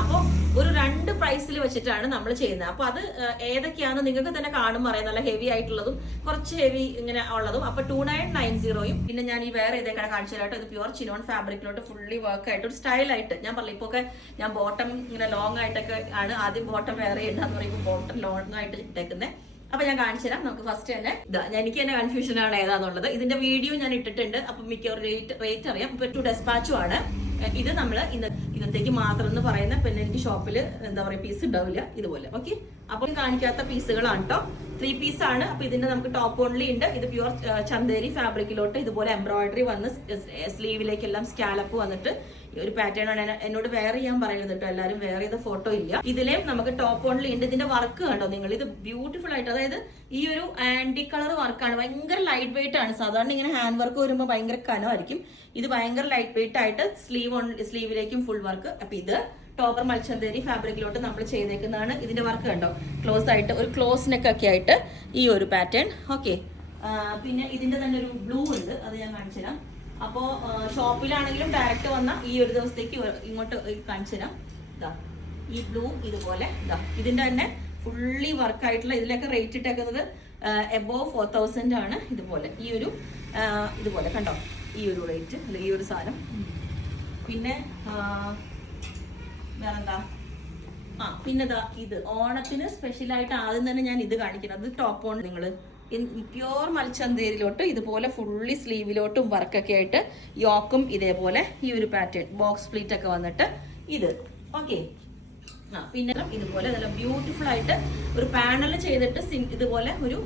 അപ്പോൾ ഒരു 2 പ്രൈസിൽ വെച്ചിട്ടാണ് നമ്മൾ ചെയ്യുന്നത്. അപ്പോൾ അത് ഏതൊക്കെയാണെന്ന് നിങ്ങൾക്ക് തന്നെ കാണുമ്പോൾ അറിയാം. നല്ല ഹെവി ആയിട്ടുള്ളതും കുറച്ച് ഹെവി ഇങ്ങനെ ഉള്ളതും. അപ്പോൾ 2990 പിന്നെ ഞാൻ ഈ വേറെ ഇതേക്കാണ് കാണിച്ചു തരാട്ടോ. ഇത് പ്യുവർ ചിനോൺ ഫാബ്രിക്കിലോട്ട് ഫുള്ളി വർക്ക് ആയിട്ട് ഒരു സ്റ്റൈലായിട്ട് ഞാൻ പറഞ്ഞു. ഇപ്പോൾ ഒക്കെ ഞാൻ ബോട്ടം ഇങ്ങനെ ലോങ് ആയിട്ടൊക്കെ ആണ് ആദ്യം ബോട്ടം വേറെ ഉണ്ടാന്ന് പറയുമ്പോൾ ബോട്ടം ലോങ് ആയിട്ട് ഇട്ടേക്കുന്നത്. അപ്പൊ ഞാൻ കാണിച്ചു തരാം. നമുക്ക് ഫസ്റ്റ് തന്നെ എനിക്ക് തന്നെ കൺഫ്യൂഷൻ ആണ് ഏതാന്നുള്ളത്. ഇതിന്റെ വീഡിയോ ഞാൻ ഇട്ടിട്ടുണ്ട്. അപ്പൊ മിക്ക റേറ്റ് അറിയാം. ഇപ്പൊ ടു ഡെസ്പാച്ചും ആണ് ഇത്. നമ്മൾ ഇന്നത്തേക്ക് മാത്രം എന്ന് പറയുന്ന പിന്നെ എനിക്ക് ഷോപ്പിൽ എന്താ പറയുക പീസ് ഉണ്ടാവില്ല ഇതുപോലെ. ഓക്കെ, അപ്പം കാണിക്കാത്ത പീസുകളാണ് കേട്ടോ. 3 പീസ് ആണ്. അപ്പൊ ഇതിന്റെ നമുക്ക് ടോപ്പ് ഓൺലി ഉണ്ട്. ഇത് പ്യുവർ ചന്തേരി ഫാബ്രിക്കിലോട്ട് ഇതുപോലെ എംബ്രോയിഡറി വന്ന് സ്ലീവിലേക്കെല്ലാം സ്കാലപ്പ് വന്നിട്ട് ഒരു പാറ്റേൺ ആണ്. എന്നോട് വേറെ ചെയ്യാൻ പറയുന്നത് കേട്ടോ. എല്ലാവരും വേറെ ചെയ്ത ഫോട്ടോ ഇല്ല. ഇതിലേം നമുക്ക് ടോപ്പ് ഓൺലി ഉണ്ട്. ഇതിന്റെ വർക്ക് കണ്ടോ നിങ്ങൾ? ഇത് ബ്യൂട്ടിഫുൾ ആയിട്ട്, അതായത് ഈ ഒരു ആന്റി കളർ വർക്കാണ്. ഭയങ്കര ലൈറ്റ് വെയിറ്റ് ആണ്. സാധാരണ ഇങ്ങനെ ഹാൻഡ് വർക്ക് വരുമ്പോൾ ഭയങ്കര കനമായിരിക്കും. ഇത് ഭയങ്കര ലൈറ്റ് വെയിറ്റ് ആയിട്ട് സ്ലീവിലേക്കും ഫുൾ വർക്ക്. അപ്പൊ ഇത് ടോപ്പർ മൽച്ചന്തേരി ഫാബ്രിക്കിലോട്ട് നമ്മൾ ചെയ്തേക്കുന്നതാണ്. ഇതിന്റെ വർക്ക് കണ്ടോ? ക്ലോസ് ആയിട്ട് ഒരു ക്ലോസ് നെക്ക് ഒക്കെ ആയിട്ട് ഈ ഒരു പാറ്റേൺ. ഓക്കെ, പിന്നെ ഇതിന്റെ തന്നെ ഒരു ബ്ലൂ ഉണ്ട്. അത് ഞാൻ കാണിച്ചു തരാം. അപ്പോ ഷോപ്പിലാണെങ്കിലും ഡയറക്റ്റ് വന്ന ഈ ഒരു ദിവസത്തേക്ക് ഇങ്ങോട്ട് കാണിച്ചു തരാം. ഇതാ ഈ ബ്ലൂ ഇതുപോലെ. ഇതാ ഇതിന്റെ തന്നെ ഫുള്ളി വർക്ക് ആയിട്ടുള്ള. ഇതിലൊക്കെ റേറ്റ് ഇട്ടേക്കുന്നത് എബോവ് 4000 ആണ്. ഇതുപോലെ ഈ ഒരു ഇതുപോലെ കണ്ടോ ഈ ഒരു റേറ്റ്, ഈ ഒരു സാധനം. പിന്നെ വേറെന്താ, പിന്നെ ഇത് ഓണത്തിന് സ്പെഷ്യലായിട്ട് ആദ്യം തന്നെ ഞാൻ ഇത് കാണിക്കുന്നത്. ടോപ്പ് ഓൺ നിങ്ങൾ പ്യുവർ മൽച്ചന്തേരിലോട്ട് ഇതുപോലെ ഫുള്ളി സ്ലീവിലോട്ടും വർക്കൊക്കെ ആയിട്ട് യോക്കും ഇതേപോലെ ഈ ഒരു പാറ്റേൺ ബോക്സ് പ്ലീറ്റ് ഒക്കെ വന്നിട്ട് ഇത്. ഓക്കെ, പിന്നെ ഇതുപോലെ നല്ല ബ്യൂട്ടിഫുൾ ആയിട്ട് ഒരു പാനൽ ചെയ്തിട്ട് ഇതുപോലെ ഒരു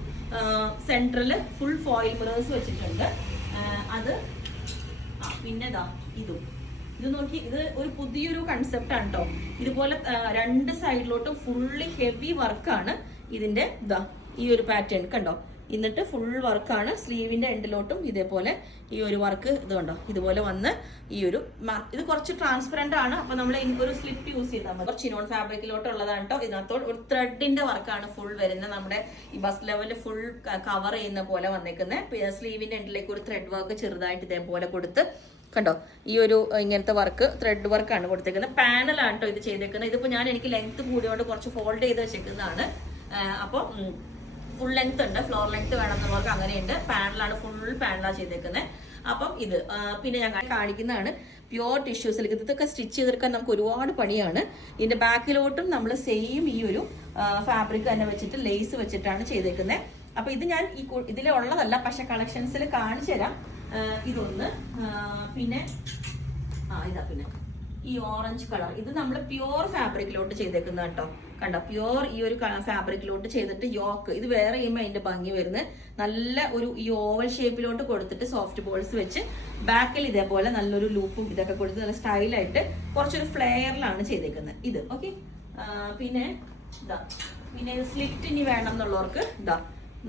സെൻട്രല് ഫുൾ ഫോയിൽ മിറേഴ്സ് വെച്ചിട്ടുണ്ട്. അത് പിന്നെ ഇത് നോക്കി, ഇത് ഒരു പുതിയൊരു കൺസെപ്റ്റ് ആണ് കേട്ടോ. ഇതുപോലെ 2 സൈഡിലോട്ടും ഫുള്ളി ഹെവി വർക്കാണ് ഇതിന്റെ. ഈ ഒരു പാറ്റേൺ കണ്ടോ? എന്നിട്ട് ഫുൾ വർക്കാണ് സ്ലീവിന്റെ എൻഡിലോട്ടും ഇതേപോലെ ഈ ഒരു വർക്ക്. ഇത് കണ്ടോ? ഇതുപോലെ വന്ന് ഈ ഒരു ഇത് കുറച്ച് ട്രാൻസ്പെറന്റ് ആണ്. അപ്പൊ നമ്മൾ ഒരു സ്ലിപ്പ് യൂസ് ചെയ്താൽ മതി. ചിനോൺ ഫാബ്രിക്കിലോട്ടുള്ളതാണ് കേട്ടോ. ഇതിനകത്തോട് ഒരു ത്രെഡിന്റെ വർക്കാണ് ഫുൾ വരുന്നത്. നമ്മുടെ ഈ ബസ് ലെവലിൽ ഫുൾ കവർ ചെയ്യുന്ന പോലെ വന്നേക്കുന്നത്. സ്ലീവിന്റെ എൻഡിലേക്ക് ഒരു ത്രെഡ് വർക്ക് ചെറുതായിട്ട് ഇതേപോലെ കൊടുത്ത് കണ്ടോ? ഈ ഒരു ഇങ്ങനത്തെ വർക്ക് ത്രെഡ് വർക്കാണ് കൊടുത്തേക്കുന്നത്. പാനലാണ് കേട്ടോ ഇത് ചെയ്തേക്കുന്നത്. ഇതിപ്പോ എനിക്ക് ലെങ്ത് കൂടിയോണ്ട് കുറച്ച് ഫോൾഡ് ചെയ്ത് വെച്ചേക്കുന്നതാണ്. അപ്പോൾ ഫുൾ ലെങ്ത് ഉണ്ട്. ഫ്ലോർ ലെങ്ത് വേണമെന്നുള്ളവർക്ക് അങ്ങനെയുണ്ട്. പാനലാണ്, ഫുൾ പാനലാണ് ചെയ്തേക്കുന്നത്. അപ്പം ഇത് പിന്നെ ഞാൻ കാണിക്കുന്നതാണ് പ്യുവർ ടിഷ്യൂസിൽ. ഇതൊക്കെ സ്റ്റിച്ച് ചെയ്തെടുക്കാൻ നമുക്ക് ഒരുപാട് പണിയാണ്. ഇതിന്റെ ബാക്കിലോട്ടും നമ്മൾ സെയിം ഈ ഒരു ഫാബ്രിക് തന്നെ വെച്ചിട്ട് ലേസ് വെച്ചിട്ടാണ് ചെയ്തേക്കുന്നത്. അപ്പൊ ഇത് ഞാൻ ഇതിലുള്ളതല്ല, പക്ഷെ കളക്ഷൻസിൽ കാണിച്ചു തരാം. ഇതൊന്ന്, പിന്നെ ഇതാ, പിന്നെ ഈ ഓറഞ്ച് കളർ. ഇത് നമ്മൾ പ്യുവർ ഫാബ്രിക്കിലോട്ട് ചെയ്തേക്കുന്ന കേട്ടോ. കണ്ടോ? പ്യുവർ ഈ ഒരു ഫാബ്രിക്കിലോട്ട് ചെയ്തിട്ട് യോക്ക് ഇത് വേറെ ചെയ്യുമ്പോൾ അതിന്റെ ഭംഗി വരുന്നത്. നല്ല ഒരു ഈ ഓവൽ ഷേപ്പിലോട്ട് കൊടുത്തിട്ട് സോഫ്റ്റ് ബോൾസ് വെച്ച് ബാക്കിൽ ഇതേപോലെ നല്ലൊരു ലൂപ്പും ഇതൊക്കെ കൊടുത്ത് നല്ല സ്റ്റൈലായിട്ട് കുറച്ചൊരു ഫ്ലെയറിലാണ് ചെയ്തേക്കുന്നത് ഇത്. ഓക്കെ, പിന്നെ പിന്നെ ഇത് സ്ലിറ്റ് ഇനി വേണം എന്നുള്ളവർക്ക്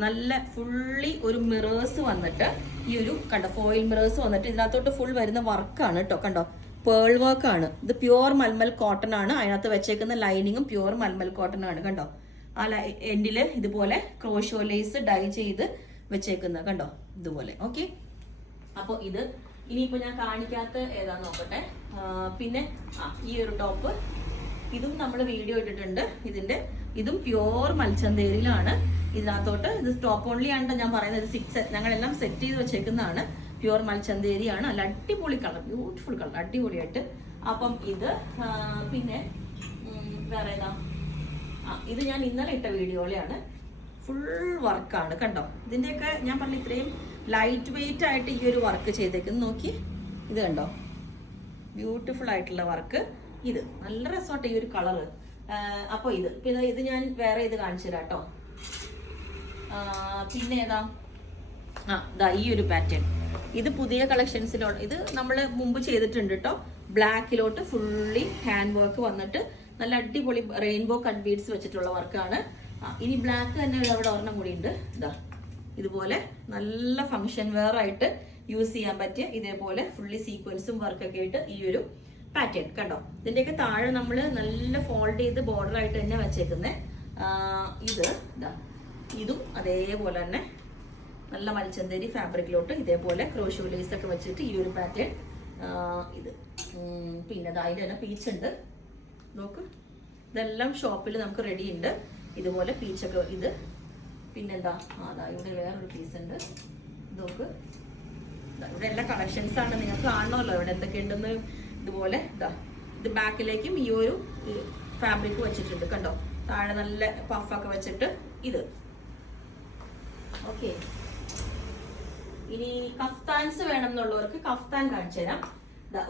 നല്ല ഫുള്ളി ഒരു മിറേഴ്സ് വന്നിട്ട് ഈ ഒരു കണ്ടോ ഫോയിൽ മിറേഴ്സ് വന്നിട്ട് ഇതിനകത്തോട്ട് ഫുൾ വരുന്ന വർക്കാണ് കേട്ടോ. കണ്ടോ? പേൾ വർക്ക് ആണ്. ഇത് പ്യുവർ മൽമൽ കോട്ടൺ ആണ്. അതിനകത്ത് വെച്ചേക്കുന്ന ലൈനിങ്ങും പ്യുവർ മൽമൽ കോട്ടൺ ആണ്. കണ്ടോ? ആ എൻഡില് ഇതുപോലെ ക്രോഷോ ലേസ് ഡൈ ചെയ്ത് വെച്ചേക്കുന്നത് കണ്ടോ? ഇതുപോലെ. ഓക്കെ, അപ്പോൾ ഇത് ഇനിയിപ്പോ ഞാൻ കാണിക്കാത്ത ഏതാന്ന് നോക്കട്ടെ. പിന്നെ ഈ ഒരു ടോപ്പ്, ഇതും നമ്മൾ വീഡിയോ ഇട്ടിട്ടുണ്ട്. ഇതും പ്യുവർ മൽച്ചന്തേരിയിലാണ്. ഇതിനകത്തോട്ട് ഇത് ടോപ്പ് ഓൺലി ആണ് ഞാൻ പറയുന്നത്. 6 ഞങ്ങളെല്ലാം സെറ്റ് ചെയ്ത് വെച്ചേക്കുന്നതാണ്. പ്യുവർ മൽച്ചന്തേരിയാണ്. നല്ല അടിപൊളി കളർ, ബ്യൂട്ടിഫുൾ കളർ, അടിപൊളിയായിട്ട്. അപ്പം ഇത് പിന്നെ വേറെ ഏതാ? ഇത് ഞാൻ ഇന്നലെ ഇട്ട വീഡിയോയിലാണ്. ഫുൾ വർക്കാണ് കണ്ടോ? ഇതിന്റെയൊക്കെ ഞാൻ പറഞ്ഞ ഇത്രയും ലൈറ്റ് വെയിറ്റ് ആയിട്ട് ഈ ഒരു വർക്ക് ചെയ്തേക്കുന്നത് നോക്കി. ഇത് കണ്ടോ? ബ്യൂട്ടിഫുൾ ആയിട്ടുള്ള വർക്ക്. ഇത് നല്ല രസമായിട്ട് ഈ ഒരു കളറ്. അപ്പൊ പിന്നെ ഇത് ഞാൻ വേറെ ഇത് കാണിച്ചു തരാം കേട്ടോ. പിന്നെ ഏതാ? ഈ ഒരു പാറ്റേൺ. ഇത് പുതിയ കളക്ഷൻസിലുള്ള. ഇത് നമ്മൾ മുമ്പ് ചെയ്തിട്ടുണ്ട് കേട്ടോ. ബ്ലാക്കിലോട്ട് ഫുള്ളി ഹാൻഡ് വർക്ക് വന്നിട്ട് നല്ല അടിപൊളി റെയിൻബോ കട്ട് ബീഡ്സ് വെച്ചിട്ടുള്ള വർക്കാണ്. ഇനി ബ്ലാക്ക് തന്നെ അവിടെ ഒരെണ്ണം കൂടി ഉണ്ട്. ഇതുപോലെ നല്ല ഫംഗ്ഷൻ വെയർ ആയിട്ട് യൂസ് ചെയ്യാൻ പറ്റിയ ഇതേപോലെ ഫുള്ളി സീക്വൻസും വർക്കൊക്കെ ആയിട്ട് ഈ ഒരു പാറ്റേൺ കണ്ടോ? ഇതിന്റെയൊക്കെ താഴെ നമ്മൾ നല്ല ഫോൾഡ് ചെയ്ത് ബോർഡർ ആയിട്ട് തന്നെ വെച്ചേക്കുന്നത്. ഇതും അതേപോലെ തന്നെ നല്ല മൽച്ചന്തേരി ഫാബ്രിക്കിലോട്ട് ഇതേപോലെ ക്രോഷോ ലേസ് ഒക്കെ വെച്ചിട്ട് ഈ ഒരു പാറ്റേൺ. ഇത് പിന്നെ അതിൻ്റെ തന്നെ പീച്ച് ഉണ്ട്. നോക്ക്, ഇതെല്ലാം ഷോപ്പിൽ നമുക്ക് റെഡി ഉണ്ട്. ഇതുപോലെ പീച്ചൊക്കെ ഇത്. പിന്നെന്താ, അതാ ഇവിടെ വേറൊരു പീസ് ഉണ്ട്. നോക്ക്, ഇവിടെ എല്ലാ കളക്ഷൻസ് ആണ്, നിങ്ങൾക്ക് കാണണമല്ലോ ഇവിടെ എന്തൊക്കെ ഉണ്ടെന്ന്. ഇതുപോലെ ഇതാ, ഇത് ബാക്കിലേക്കും ഈ ഒരു ഫാബ്രിക് വെച്ചിട്ടുണ്ട് കണ്ടോ, താഴെ നല്ല പഫൊക്കെ വെച്ചിട്ട് ഇത്. ഓക്കെ, ഇനി കഫ്താൻസ് വേണം എന്നുള്ളവർക്ക് കഫ്താൻ കാണിച്ചു തരാം.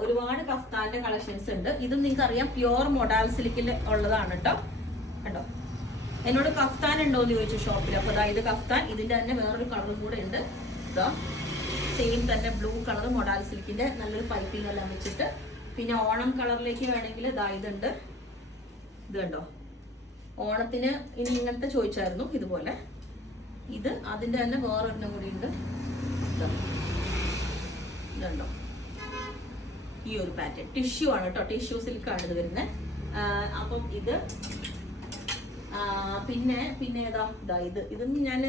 ഒരുപാട് കഫ്താന്റെ കളക്ഷൻസ് ഉണ്ട്. ഇതും നിങ്ങൾക്ക് അറിയാം പ്യുവർ മൊഡാൽ സിൽക്കിൽ ഉള്ളതാണ് കേട്ടോ. കണ്ടോ, എന്നോട് കഫ്താൻ ഉണ്ടോ എന്ന് ചോദിച്ചു ഷോപ്പിൽ. അപ്പൊ അതാ ഇത് കഫ്താൻ. ഇതിന്റെ തന്നെ വേറൊരു കളറും കൂടെ ഉണ്ട്. ഇതാ സെയിം തന്നെ ബ്ലൂ കളർ മൊഡാൽ സിൽക്കിന്റെ നല്ലൊരു പൈപ്പിംഗ് എല്ലാം വെച്ചിട്ട്. പിന്നെ ഓണം കളറിലേക്ക് വേണമെങ്കിൽ ഇതാ ഇതുണ്ട്. ഇത് കണ്ടോ, ഓണത്തിന് ഇനി ഇങ്ങനത്തെ ചോദിച്ചായിരുന്നു ഇതുപോലെ. ഇത് അതിന്റെ തന്നെ വേറൊരെണ്ണം കൂടി ഉണ്ട്. ഇതുണ്ടോ, ഈ ഒരു പാറ്റേൺ ടിഷ്യൂ ആണ് കേട്ടോ, ടിഷ്യൂ സിൽക്കാണ് ഇത് വരുന്നത്. അപ്പം ഇത് പിന്നെ ഏതാ ഇതൊന്നും ഞാൻ,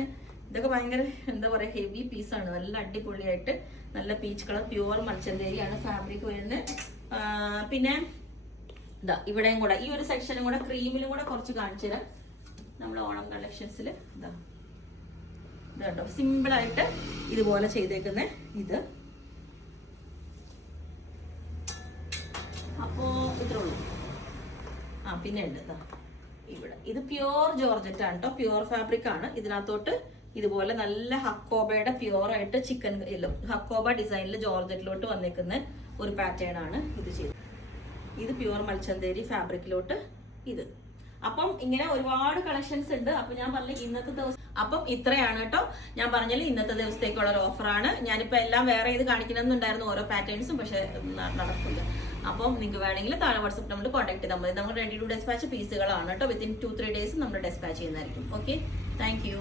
ഇതൊക്കെ ഭയങ്കര എന്താ പറയാ ഹെവി പീസാണ്. നല്ല അടിപൊളിയായിട്ട് നല്ല പീച്ച് കളർ പ്യുവർ മൽച്ചന്തേരിയാണ് ഫാബ്രിക് വരുന്നത്. പിന്നെ ഇതാ ഇവിടെയും കൂടെ ഈ ഒരു സെക്ഷനും കൂടെ ക്രീമിലും കൂടെ കുറച്ച് കാണിച്ചു തരാം. നമ്മുടെ ഓണം കളക്ഷൻസിൽ ഇതാ ഇത് കേട്ടോ, സിമ്പിൾ ആയിട്ട് ഇതുപോലെ ചെയ്തേക്കുന്ന ഇത്. അപ്പോ ഇത്രേ ഉള്ളൂ. പിന്നെ ഉണ്ട് ഇവിടെ, ഇത് പ്യുവർ ജോർജറ്റ് ആണ് കേട്ടോ, പ്യുവർ ഫാബ്രിക് ആണ്. ഇതിനകത്തോട്ട് ഇതുപോലെ നല്ല ഹക്കോബയുടെ പ്യുവർ ആയിട്ട് ചിക്കൻ ഹക്കോബ ഡിസൈനിൽ ജോർജറ്റിലോട്ട് വന്നേക്കുന്ന ഒരു പാറ്റേൺ ആണ് ഇത് ചെയ്തത്. ഇത് പ്യുവർ മൽച്ചന്തേരി ഫാബ്രിക്കിലോട്ട് ഇത്. അപ്പം ഇങ്ങനെ ഒരുപാട് കളക്ഷൻസ് ഉണ്ട്. അപ്പൊ ഞാൻ പറഞ്ഞ ഇന്നത്തെ ദിവസം അപ്പം ഇത്രയാണ് കേട്ടോ. ഞാൻ പറഞ്ഞാൽ ഇന്നത്തെ ദിവസത്തേക്കുള്ള ഒരു ഓഫറാണ്. ഞാനിപ്പോ എല്ലാം വേറെ ഇത് കാണിക്കണമെന്നുണ്ടായിരുന്നു ഓരോ പാറ്റേൺസും, പക്ഷെ നടക്കില്ല. അപ്പം നിങ്ങൾക്ക് വേണമെങ്കിൽ താഴെ വാട്സ്ആപ്പ് നമ്പറിൽ കോൺടാക്ട് ചെയ്താൽ മതി. നമ്മൾ റെഡി ടു ഡെസ്പാച്ച് പീസുകളാണ് കേട്ടോ. വിത്തിൻ 2-3 ഡേയ്സ് നമ്മൾ ഡെസ്പാച്ച് ചെയ്യുന്നതായിരിക്കും. Okay, thank you.